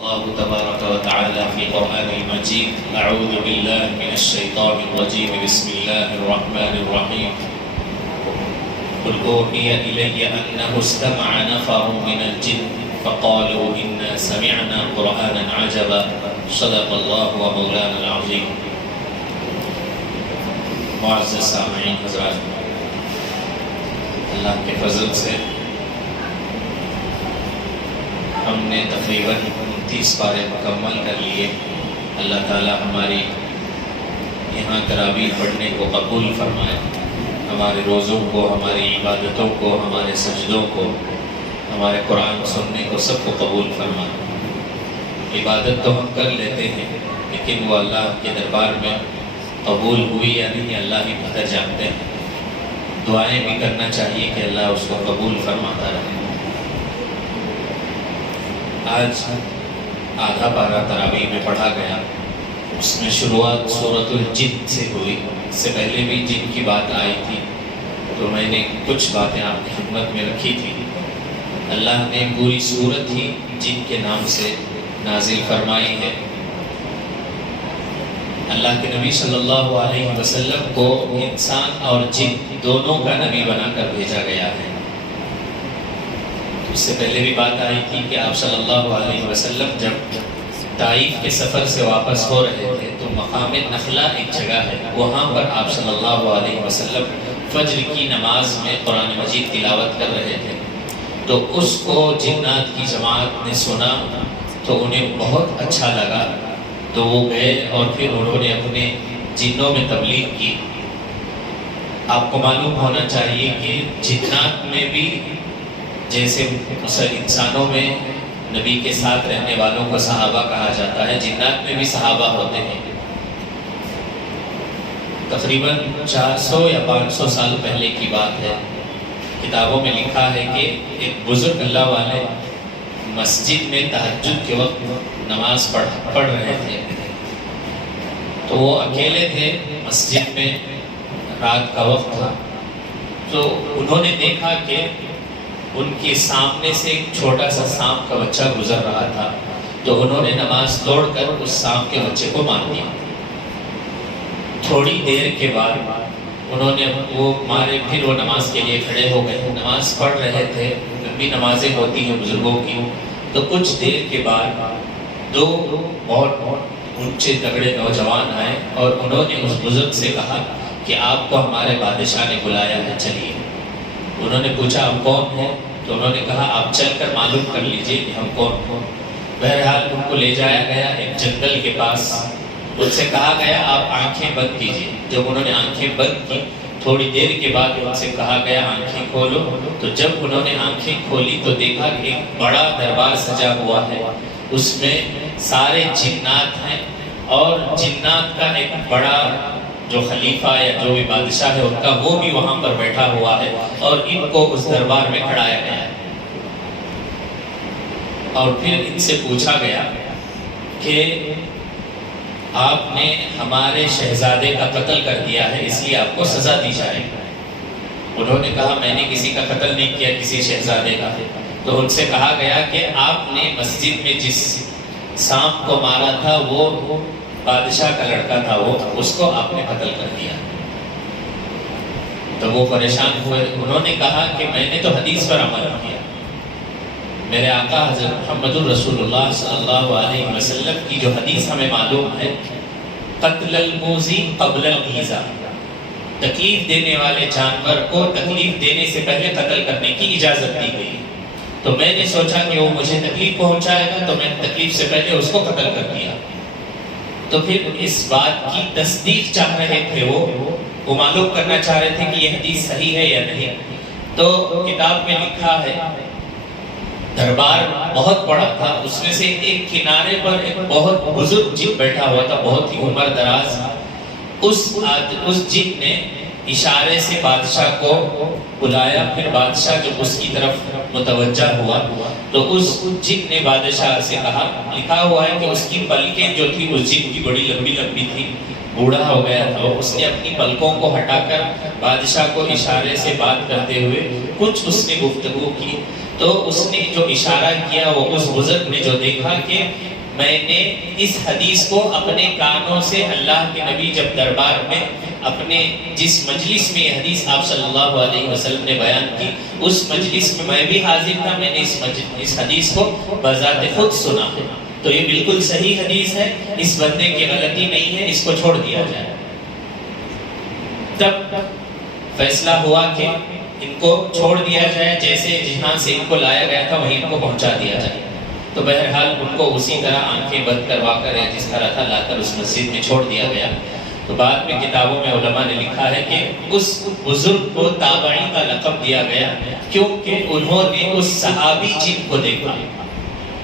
الله تبارك وتعالى في قرآن المجيد. أعوذ بالله من الشيطان الرجيم. بسم الله الرحمن الرحيم. قل أوحي إلي أنه استمع نفر من الجن فقالوا إنا سمعنا قرآنا عجبا. صدق الله ومولانا العظيم. معزز سامعین حضرات، اللہ کے فضل سے ہم نے تقریباً 29 پارے مکمل کر لیے۔ اللہ تعالی ہماری یہاں تراویح پڑھنے کو قبول فرمائے، ہمارے روزوں کو، ہماری عبادتوں کو، ہمارے سجدوں کو، ہمارے قرآن سننے کو، سب کو قبول فرمائے۔ عبادت تو ہم کر لیتے ہیں، لیکن وہ اللہ کے دربار میں قبول ہوئی یا نہیں اللہ ہی بہتر جانتے ہیں۔ دعائیں بھی کرنا چاہیے کہ اللہ اس کو قبول فرماتا رہے۔ آج آدھا پارہ تراویح میں پڑھا گیا، اس میں شروعات سورۃ الجن سے ہوئی۔ اس سے پہلے بھی جن کی بات آئی تھی، تو میں نے کچھ باتیں آپ کی خدمت میں رکھی تھی۔ اللہ نے پوری سورت ہی جن کے نام سے نازل فرمائی ہے۔ اللہ کے نبی صلی اللہ علیہ وسلم کو انسان اور جن دونوں کا نبی بنا کر بھیجا گیا ہے۔ اس سے پہلے بھی بات آئی تھی کہ آپ صلی اللہ علیہ وسلم جب طائف کے سفر سے واپس ہو رہے تھے تو مقام نخلہ ایک جگہ ہے، وہاں پر آپ صلی اللہ علیہ وسلم فجر کی نماز میں قرآن مجید تلاوت کر رہے تھے۔ تو اس کو جنات کی جماعت نے سنا تو انہیں بہت اچھا لگا، تو وہ گئے اور پھر انہوں نے اپنے جنوں میں تبلیغ کی۔ آپ کو معلوم ہونا چاہیے کہ جنات میں بھی جیسے انسانوں میں نبی کے ساتھ رہنے والوں کو صحابہ کہا جاتا ہے، جنات میں بھی صحابہ ہوتے ہیں۔ تقریباً 400 یا 500 سال پہلے کی بات ہے، کتابوں میں لکھا ہے کہ ایک بزرگ اللہ والے مسجد میں تہجد کے وقت نماز پڑھ رہے تھے۔ تو وہ اکیلے تھے مسجد میں، رات کا وقت تھا، تو انہوں نے دیکھا کہ ان کے سامنے سے ایک چھوٹا سا سانپ کا بچہ گزر رہا تھا، تو انہوں نے نماز توڑ کر اس سانپ کے بچے کو مار دیا۔ تھوڑی دیر کے بعد انہوں نے وہ مارے، پھر وہ نماز کے لیے کھڑے ہو گئے، نماز پڑھ رہے تھے۔ لمبی نمازیں ہوتی ہیں بزرگوں کی، تو کچھ دیر کے بعد دو بہت اونچے تگڑے نوجوان آئے اور انہوں نے اس بزرگ سے کہا کہ آپ کو ہمارے بادشاہ نے بلایا ہے، چلیے۔ انہوں نے پوچھا آپ کون ہیں؟ تو انہوں نے کہا آپ چل کر معلوم کر لیجئے کہ ہم کون ہیں۔ بہرحال ان کو لے جایا گیا ایک جنگل کے پاس، ان سے کہا گیا آپ آنکھیں بند کیجئے۔ جب انہوں نے آنکھیں بند کی، تھوڑی دیر کے بعد ان سے کہا گیا آنکھیں کھولو۔ تو جب انہوں نے آنکھیں کھولی تو دیکھا کہ ایک بڑا دربار سجا ہوا ہے، اس میں سارے جنات ہیں، اور جنات کا ایک بڑا جو خلیفہ یا جو بھی بادشاہ ہے ان کا، وہ بھی وہاں پر بیٹھا ہوا ہے، اور ان کو اس دربار میں کھڑایا گیا ہے۔ اور پھر ان سے پوچھا گیا کہ آپ نے ہمارے شہزادے کا قتل کر دیا ہے، اس لیے آپ کو سزا دی جائے گی۔ انہوں نے کہا میں نے کسی کا قتل نہیں کیا، کسی شہزادے کا۔ تو ان سے کہا گیا کہ آپ نے مسجد میں جس سانپ کو مارا تھا وہ بادشاہ کا لڑکا تھا، وہ اس کو آپ نے قتل کر دیا۔ تو وہ پریشان ہوئے، انہوں نے کہا کہ میں نے تو حدیث پر عمل کیا، میرے آقا حضرت محمد الرسول اللہ صلی اللہ علیہ وسلم کی جو حدیث ہمیں معلوم ہے، قتل الموذی قبل الایذاء، تکلیف دینے والے جانور کو تکلیف دینے سے پہلے قتل کرنے کی اجازت دی گئی۔ تو میں نے سوچا کہ وہ مجھے تکلیف پہنچائے گا، تو میں تکلیف سے پہلے اس کو قتل کر دیا۔ تو پھر اس بات کی تصدیق چاہ رہے تھے، وہ معلوم کرنا چاہ رہے تھے کہ یہ حدیث صحیح ہے یا نہیں۔ تو کتاب میں لکھا ہے دربار بہت بڑا تھا، اس میں سے ایک کنارے پر ایک بہت بزرگ جن بیٹھا ہوا تھا، بہت ہی عمر دراز۔ اس جن نے اشارے سے بادشاہ کو بلایا، پھر بادشاہ جب اس کی طرف متوجہ ہوا تو اس جن نے بادشاہ سے کہا، لکھا ہوا ہے کہ اس کی پلکیں جو تھی اس جن کی بڑی لمبی لمبی تھی، بوڑھا ہو گیا تھا، اس نے اپنی پلکوں کو ہٹا کر بادشاہ کو اشارے سے بات کرتے ہوئے کچھ اس نے گفتگو کی، تو اس نے جو اشارہ کیا وہ اس بزرگ نے جو دیکھا کہ میں نے اس حدیث کو اپنے کانوں سے اس نبی جب دربار میں اپنے جس مجلس میں یہ حدیث آپ صلی اللہ علیہ وسلم نے بیان کی، اس مجلس میں بھی حاضر تھا، میں نے اس حدیث کو بذات خود سنا، تو یہ بالکل صحیح حدیث ہے، اس بندے کی غلطی نہیں ہے، اس کو چھوڑ دیا جائے۔ تب فیصلہ ہوا کہ ان کو چھوڑ دیا جائے، جیسے جہاں سے ان کو لایا گیا تھا وہیں ان کو پہنچا دیا جائے۔ تو بہرحال ان کو اسی طرح آنکھیں بند کروا کر یا جس طرح تھا لا کر اس مسجد میں چھوڑ دیا گیا۔ تو بعد میں کتابوں میں علماء نے لکھا ہے کہ اس بزرگ کو تابعی کا لقب دیا گیا کیونکہ انہوں نے اس صحابی جن کو دیکھا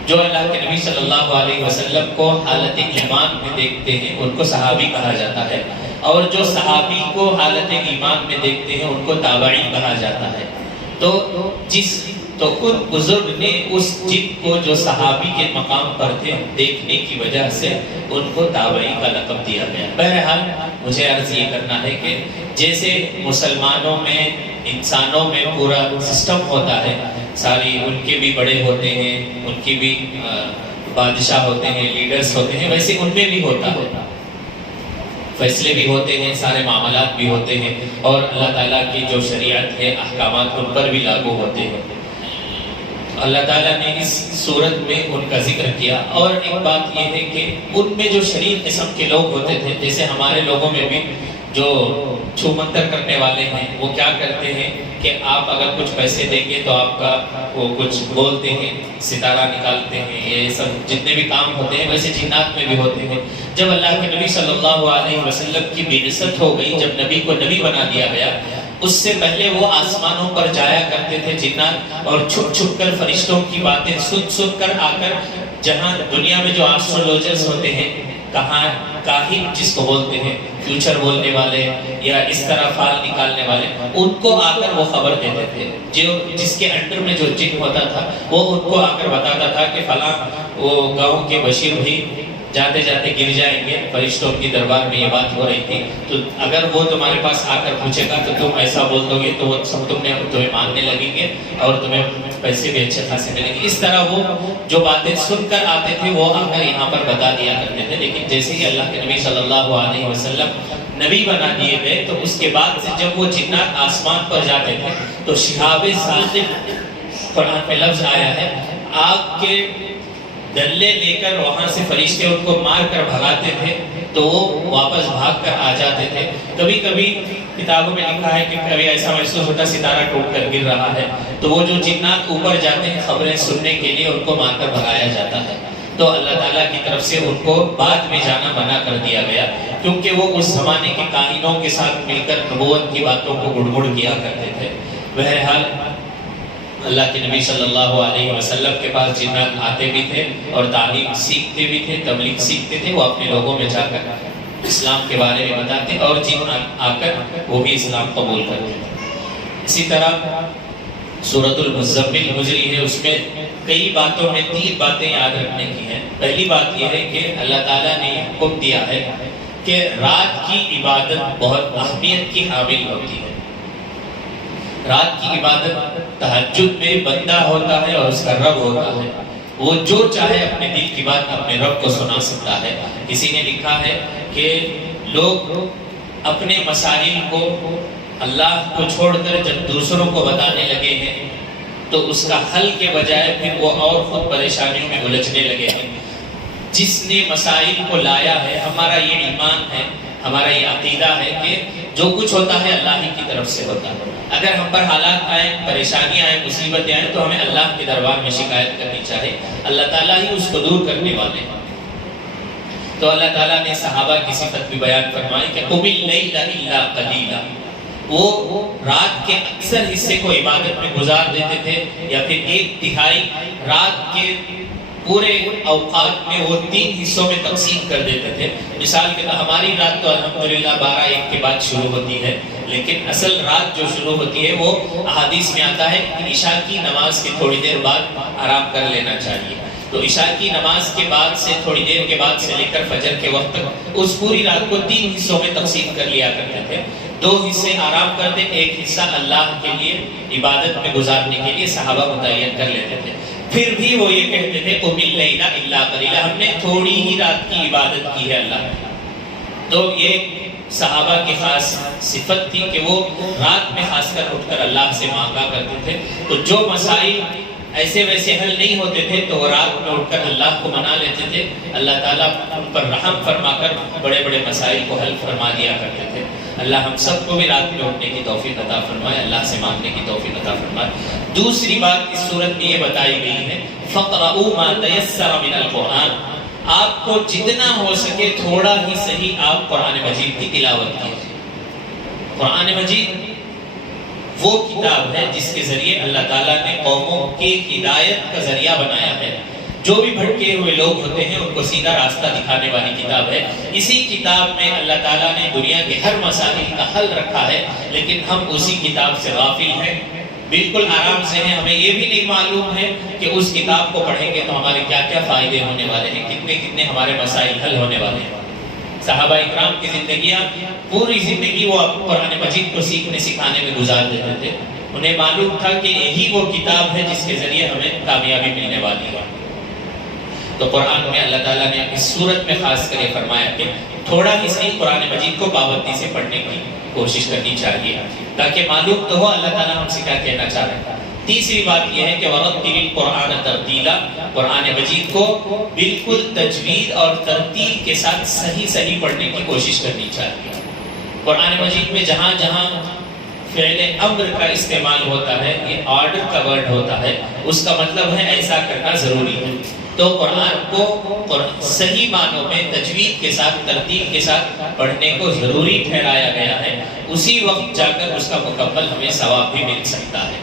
جو اللہ کے نبی صلی اللہ علیہ وسلم کو حالت ایمان میں دیکھتے ہیں، ان کو صحابی کہا جاتا ہے، اور جو صحابی کو حالت ایمان میں دیکھتے ہیں ان کو تابعی کہا جاتا ہے۔ تو ان بزرگ نے اس جن کو جو صحابی کے مقام پر تھے دیکھنے کی وجہ سے ان کو تابعی کا لقب دیا گیا۔ بہرحال مجھے عرض یہ کرنا ہے کہ جیسے مسلمانوں میں انسانوں میں پورا سسٹم ہوتا ہے، ساری ان کے بھی بڑے ہوتے ہیں، ان کی بھی بادشاہ ہوتے ہیں، لیڈرز ہوتے ہیں، ویسے ان میں بھی ہوتا ہے، فیصلے بھی ہوتے ہیں، سارے معاملات بھی ہوتے ہیں، اور اللہ تعالیٰ کی جو شریعت ہے احکامات ان پر بھی لاگو ہوتے ہیں۔ اللہ تعالیٰ نے اس صورت میں ان کا ذکر کیا، اور ایک بات یہ ہے کہ ان میں جو شریف قسم کے لوگ ہوتے تھے، جیسے ہمارے لوگوں میں بھی جو چھو منتر کرنے والے ہیں، وہ کیا کرتے ہیں کہ آپ اگر کچھ پیسے دیں گے تو آپ کا وہ کچھ بولتے ہیں، ستارہ نکالتے ہیں، یہ سب جتنے بھی کام ہوتے ہیں ویسے جنات میں بھی ہوتے ہیں۔ جب اللہ کے نبی صلی اللہ علیہ وسلم کی بعثت ہو گئی، جب نبی کو نبی بنا دیا گیا، اس سے پہلے وہ آسمانوں پر جایا کرتے تھے جنات، اور چھپ چھپ کر فرشتوں کی باتیں سن کر آ کر جہاں دنیا میں جو ایسٹرولوجرز ہوتے ہیں، کہاں کاہن جس کو بولتے ہیں، فیوچر بولنے والے یا اس طرح فال نکالنے والے، ان کو آ کر وہ خبر دیتے تھے، جو جس کے انڈر میں جو جن ہوتا تھا وہ ان کو آ کر بتاتا تھا کہ فلاں وہ گاؤں کے بشیر بھی جاتے جاتے گر جائیں گے، فرشتوں کی دربار میں یہ بات ہو رہی تھی، تو اگر وہ تمہارے پاس آ کر پوچھے گا تو تم ایسا بول دو گے تو وہ سب تمہیں ماننے لگیں گے اور تمہیں پیسے بھی اچھے خاصے ملیں گے۔ اس طرح وہ جو باتیں سن کر آتے تھے وہ آ کر یہاں پر بتا دیا کرتے تھے، لیکن جیسے ہی اللہ کے نبی صلی اللہ علیہ وسلم نبی بنا دیے گئے تو اس کے بعد سے جب وہ جنات آسمان پر جاتے تھے تو شہاب ثاقب، قرآن میں لفظ آیا ہے، آگ کے دلے لے کر وہاں سے فرشتے ان کو مار کر بھگاتے تھے تو وہ واپس بھاگ کر آ جاتے تھے۔ کبھی کبھی کتابوں میں لکھا ہے کہ کبھی ایسا محسوس ہوتا ستارہ ٹوٹ کر گر رہا ہے تو وہ جو جنات اوپر جاتے ہیں خبریں سننے کے لیے، ان کو مار کر بھگایا جاتا ہے۔ تو اللہ تعالیٰ کی طرف سے ان کو بعد میں جانا منع کر دیا گیا، کیونکہ وہ اس زمانے کے کاہنوں کے ساتھ مل کر نبوت کی باتوں کو گڑگڑ کیا کرتے تھے۔ بہرحال اللہ کے نبی صلی اللہ علیہ وسلم کے پاس جنات آتے بھی تھے اور تعلیم سیکھتے بھی تھے، تبلیغ سیکھتے تھے، وہ اپنے لوگوں میں جا کر اسلام کے بارے میں بتاتے، اور جن آ کر وہ بھی اسلام قبول کرتے تھے۔ اسی طرح سورۃ المزمل گزری ہے، اس میں کئی باتوں میں 3 باتیں یاد رکھنے کی ہیں۔ پہلی بات یہ ہے کہ اللہ تعالیٰ نے حکم دیا ہے کہ رات کی عبادت بہت اہمیت کی حامل ہوتی ہے۔ رات کی عبادت تہجد میں بندہ ہوتا ہے اور اس کا رب ہوتا ہے، وہ جو چاہے اپنے دل کی بات اپنے رب کو سنا سکتا ہے۔ کسی نے لکھا ہے کہ لوگ اپنے مسائل کو اللہ کو چھوڑ کر جب دوسروں کو بتانے لگے ہیں تو اس کا حل کے بجائے پھر وہ اور خود پریشانیوں میں الجھنے لگے ہیں۔ جس نے مسائل کو لایا ہے، ہمارا یہ ایمان ہے، ہمارا یہ عقیدہ ہے کہ جو کچھ ہوتا ہے اللہ ہی کی طرف سے ہوتا ہے۔ اگر ہم پر حالات آئیں، پریشانیاں آئیں، مصیبتیں آئیں تو ہمیں اللہ کے دربار میں شکایت کرنی چاہیے، اللہ تعالیٰ ہی اس کو دور کرنے والے ہیں۔ تو اللہ تعالیٰ نے صحابہ کی صفت بھی بیان فرمائی کہ قُمِ اللَّيْلَ إِلَّا قَلِيلًا، وہ رات کے اکثر حصے کو عبادت میں گزار دیتے تھے، یا پھر 1/3 رات کے پورے اوقات میں وہ 3 حصوں میں تقسیم کر دیتے تھے۔ مثال کے طور ہماری رات تو الحمدللہ 12-1 کے بعد شروع ہوتی ہے، لیکن اصل رات جو شروع ہوتی ہے وہ احادیث میں آتا ہے کہ عشاء کی نماز کے تھوڑی دیر بعد آرام کر لینا چاہیے۔ تو عشاء کی نماز کے بعد سے تھوڑی دیر کے بعد سے لے کر فجر کے وقت تک اس پوری رات کو 3 حصوں میں تقسیم کر لیا کرتے تھے. 2 حصے آرام کرتے، ایک حصہ اللہ کے لیے عبادت میں گزارنے کے لیے صحابہ متعین کر لیتے تھے. پھر بھی وہ یہ کہتے تھے قُمِ اللَّيْلَ إِلَّا قَلِيلًا، ہم نے تھوڑی ہی رات کی عبادت کی ہے اللہ کی. تو یہ صحابہ کی خاص صفت تھی کہ وہ رات میں خاص کر اٹھ کر اللہ سے مانگا کرتے تھے. تو جو مسائل ایسے ویسے حل نہیں ہوتے تھے تو وہ رات میں اٹھ کر اللہ کو منا لیتے تھے. اللہ تعالیٰ ان پر رحم فرما کر بڑے بڑے مسائل کو حل فرما دیا کرتے تھے. اللہ ہم سب کو بھی رات میں اٹھنے کی توفیق عطا فرمائے، اللہ سے مانگنے کی توفیق عطا فرمائے. دوسری بات اس صورت میں یہ بتائی گئی ہے فَقْرَؤُوا مَا تَيَسَّرَ مِنَ الْقُرْآنِ، آپ کو جتنا ہو سکے تھوڑا ہی صحیح آپ قرآن مجید کی تلاوت کیجیے. قرآن مجید وہ کتاب ہے جس کے ذریعے اللہ تعالیٰ نے قوموں کی ہدایت کا ذریعہ بنایا ہے. جو بھی بھٹکے ہوئے لوگ ہوتے ہیں ان کو سیدھا راستہ دکھانے والی کتاب ہے. اسی کتاب میں اللہ تعالیٰ نے دنیا کے ہر مسائل کا حل رکھا ہے، لیکن ہم اسی کتاب سے غافل ہیں، بالکل آرام سے ہیں. ہمیں یہ بھی نہیں معلوم ہے کہ اس کتاب کو پڑھیں گے تو ہمارے کیا کیا فائدے ہونے والے ہیں، کتنے کتنے ہمارے مسائل حل ہونے والے ہیں. صحابہ اکرام کی زندگیاں پوری زندگی وہ قرآن مجید کو سیکھنے سکھانے میں گزار دیتے تھے. انہیں معلوم تھا کہ یہی وہ کتاب ہے جس کے ذریعے ہمیں کامیابی ملنے والی ہے. تو قرآن میں اللہ تعالیٰ نے اس صورت میں خاص کر یہ فرمایا کہ تھوڑا ہی صحیح قرآن مجید کو پابندی سے پڑھنے کی کوشش کرنی چاہیے تاکہ معلوم تو ہو اللہ تعالیٰ ہم سے کیا کہنا چاہ رہے ہیں. تیسری بات یہ ہے کہ وَرَتِّلِ الْقُرْآنَ تَرْتِيلًا، قرآن مجید کو بالکل تجوید اور ترتیل کے ساتھ صحیح پڑھنے کی کوشش کرنی چاہیے. قرآن مجید میں جہاں جہاں فعل امر کا استعمال ہوتا ہے، یہ آرڈر کا ورڈ ہوتا ہے، اس کا مطلب ہے ایسا کرنا ضروری ہے. تو قرآن کو صحیح معنوں میں تجوید کے ساتھ ترتیل کے ساتھ پڑھنے کو ضروری ٹھہرایا گیا ہے. اسی وقت جا کر اس کا مکمل ہمیں ثواب بھی مل سکتا ہے.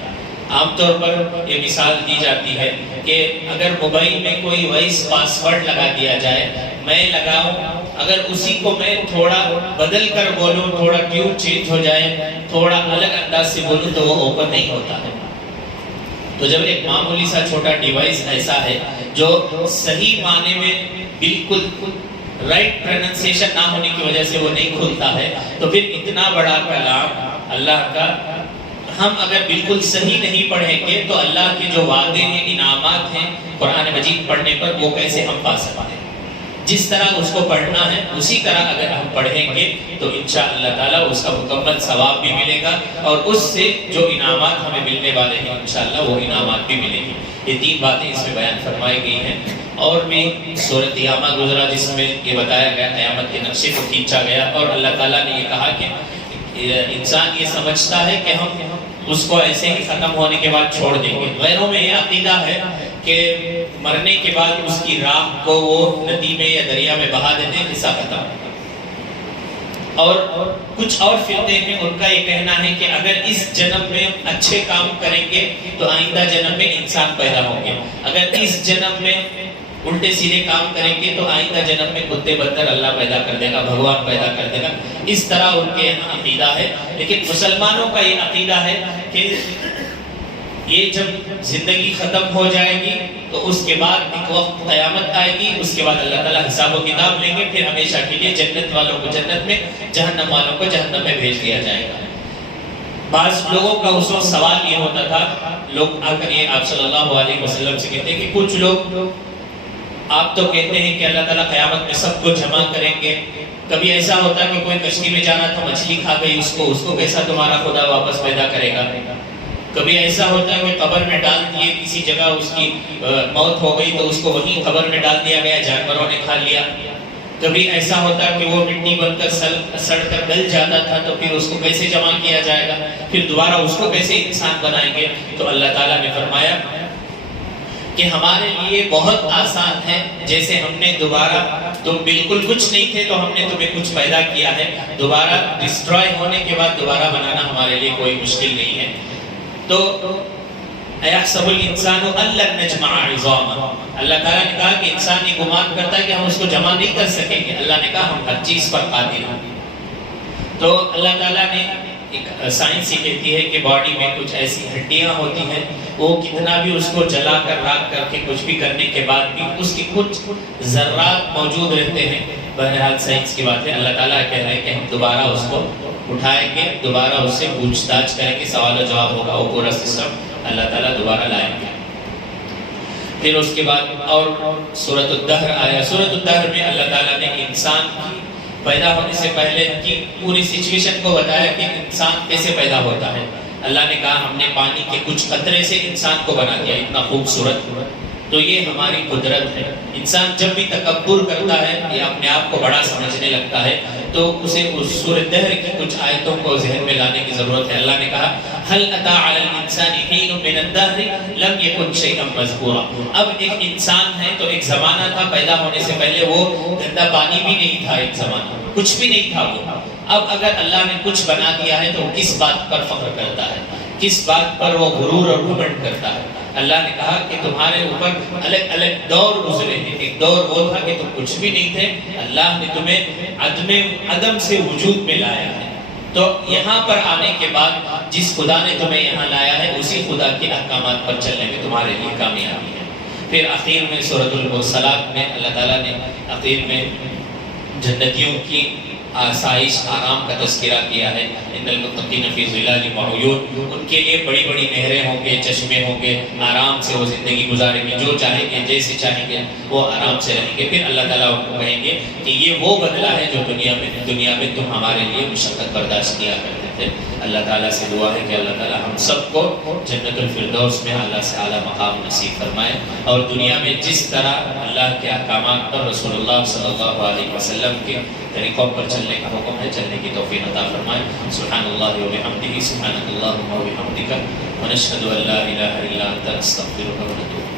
عام طور پر یہ مثال دی جاتی ہے کہ اگر موبائل میں کوئی وائس پاسورڈ لگا دیا جائے، میں لگاؤں، اگر اسی کو میں تھوڑا بدل کر بولوں، تھوڑا ٹیون چینج ہو جائے، تھوڑا الگ انداز سے بولوں تو وہ اوپن نہیں ہوتا ہے. تو جب ایک معمولی سا چھوٹا ڈیوائس ایسا ہے جو صحیح معنی میں بالکل رائٹ پروننسیشن نہ ہونے کی وجہ سے وہ نہیں کھلتا ہے، تو پھر اتنا بڑا کلام اللہ کا ہم اگر بالکل صحیح نہیں پڑھیں گے تو اللہ کے جو وعدے ہیں، انعامات ہیں قرآن مجید پڑھنے پر، وہ کیسے ہم پا سکتے ہیں. جس طرح اس کو پڑھنا ہے اسی طرح اگر ہم پڑھیں گے تو انشاءاللہ تعالیٰ اس کا مکمل ثواب بھی ملے گا، اور اس سے جو انعامات ہمیں ملنے والے ہیں انشاءاللہ وہ انعامات بھی ملیں گی. یہ 3 باتیں اس میں بیان فرمائی گئی ہیں. اور بھی سورۃ قیامت گزرا جس میں یہ بتایا گیا، قیامت کے نقشے کو کھینچا گیا، اور اللہ تعالیٰ نے یہ کہا کہ انسان یہ سمجھتا ہے کہ ہم اس کو ایسے ہی ختم ہونے کے بعد چھوڑ دیں گے. غیروں میں یہ عقیدہ ہے کہ مرنے کے بعد اس کی راہ کو وہ ندی میں یا دریا میں بہا دیتے ہیں، قصہ ختم. اور کچھ اور فرقے ہیں، ان کا یہ کہنا ہے کہ اگر اس جنم میں اچھے کام کریں گے تو آئندہ جنم میں انسان پیدا ہوں گے، اگر اس جنم میں الٹے سیدھے کام کریں گے تو آئندہ جنم میں کتے بندر اللہ پیدا کر دے گا، بھگوان پیدا کر دے گا. اس طرح ان کے یہاں عقیدہ ہے. لیکن مسلمانوں کا یہ عقیدہ ہے کہ یہ جب زندگی ختم ہو جائے گی تو اس کے بعد ایک وقت قیامت آئے گی، اس کے بعد اللہ تعالیٰ حساب و کتاب لیں گے، پھر ہمیشہ کے لیے جنت والوں کو جنت میں، جہنم والوں کو جہنم میں بھیج دیا جائے گا. بعض لوگوں کا اس وقت سوال یہ ہوتا تھا، لوگ آ کر یہ آپ صلی اللہ علیہ وسلم سے کہتے ہیں کہ کچھ لوگ آپ تو کہتے ہیں کہ اللہ تعالیٰ قیامت میں سب کو جمع کریں گے، کبھی ایسا ہوتا ہے کہ کوئی کشتی میں جانا تھا، مچھلی کھا گئی اس کو کیسا تمہارا خدا واپس پیدا کرے گا. کبھی ایسا ہوتا ہے کہ قبر میں ڈال دیے، کسی جگہ اس کی موت ہو گئی تو اس کو وہیں قبر میں ڈال دیا گیا، جانوروں نے کھا لیا. کبھی ایسا ہوتا ہے کہ وہ مٹی بن کر سڑ کر گل جاتا تھا تو پھر اس کو کیسے جمع کیا جائے گا، پھر دوبارہ اس کو کیسے انسان بنائیں گے. تو اللہ تعالیٰ نے فرمایا کہ ہمارے لیے بہت آسان ہے، جیسے ہم نے دوبارہ، تم بالکل کچھ نہیں تھے تو ہم نے تمہیں کچھ پیدا کیا ہے، دوبارہ ڈسٹرائے ہونے کے بعد دوبارہ بنانا ہمارے لیے کوئی مشکل نہیں ہے. تو اَيَحْسَبُ الْإِنسَانُ أَن لَّن نَّجْمَعَ عِظَامَهُ، اللہ تعالیٰ نے کہا کہ انسان یہ گمان کرتا ہے کہ ہم اس کو جمع نہیں کر سکیں گے. اللہ نے کہا ہم ہر چیز پر قادر ہیں. تو اللہ تعالیٰ نے ایک سائنس یہ کہتی ہے کہ باڈی میں کچھ ایسی ہڈیاں ہوتی ہیں، وہ کتنا بھی اس کو جلا کر راکھ کر کے کچھ بھی کرنے کے بعد بھی اس کی کچھ ذرات موجود رہتے ہیں۔ بہرحال سائنس کی بات ہے، اللہ تعالیٰ کہہ رہے ہیں کہ ہم دوبارہ اس کو اٹھائیں گے، دوبارہ اس سے پوچھ تاچھ کریں گے، سوال و جواب ہوگا، وہ پورا سسٹم اللہ تعالیٰ دوبارہ لائیں گے۔ پھر اس کے بعد اور سورۃ الدہر آیا۔ سورۃ الدہر میں اللہ تعالیٰ نے انسان کی پیدا ہونے سے پہلے کی پوری سچویشن کو بتایا کہ انسان کیسے پیدا ہوتا ہے۔ اللہ نے کہا ہم نے پانی کے کچھ قطرے سے انسان کو بنا دیا، اتنا خوبصورت۔ تو یہ ہماری قدرت ہے۔ انسان جب بھی تکبر کرتا ہے یا اپنے آپ کو بڑا سمجھنے لگتا ہے تو اسے اس سورۃ دہر کی کچھ آیتوں کو ذہن میں لانے کی ضرورت ہے۔ اللہ نے کہا هل اتى على الانسان حين من الدهر لم يكن شيئا مذكورا۔ اب ایک انسان ہے تو ایک زمانہ تھا، پیدا ہونے سے پہلے وہ گندا پانی بھی نہیں تھا، ایک زمانہ کچھ بھی نہیں تھا وہ۔ اب اگر اللہ نے کچھ بنا دیا ہے تو کس بات پر فخر کرتا ہے، کس بات پر وہ غرور اور گھمنڈ کرتا ہے؟ اللہ نے کہا کہ تمہارے اوپر الگ الگ دور گزرے ہیں۔ ایک دور وہ تھا کہ تم کچھ بھی نہیں تھے، اللہ نے تمہیں عدم سے وجود میں لایا ہے۔ تو یہاں پر آنے کے بعد جس خدا نے تمہیں یہاں لایا ہے اسی خدا کے احکامات پر چلنے میں تمہارے لیے کامیابی ہے۔ پھر آخر میں سورۃ المرسلات میں اللہ تعالیٰ نے آخر میں جنتیوں کی آسائش آرام کا تذکرہ کیا ہے۔ ان المتقین فی ظلال و عیون، ان کے لیے بڑی بڑی نہریں ہوں گے، چشمے ہوں گے، آرام سے وہ زندگی گزاریں گے، جو چاہیں گے جیسے چاہیں گے وہ آرام سے رہیں گے۔ پھر اللہ تعالیٰ ان کو کہیں گے کہ یہ وہ بدلہ ہے جو دنیا میں تم ہمارے لیے مشقت برداشت کیا کرتے تھے۔ اللہ تعالیٰ سے دعا ہے کہ اللہ تعالیٰ ہم سب کو جنت الفردوس میں اللہ سے اعلیٰ مقام نصیب فرمائے، اور دنیا میں جس طرح اللہ کے احکامات پر رسول اللہ صلی اللہ علیہ وسلم کے طریقوں پر چلنے کا حکم ہے، چلنے کی توفیق عطا فرمائے۔ سبحان اللہ و بحمدہ، سبحانک اللہم و بحمدک، ونشہد ان لا الہ الا انت، نستغفرک و نتوب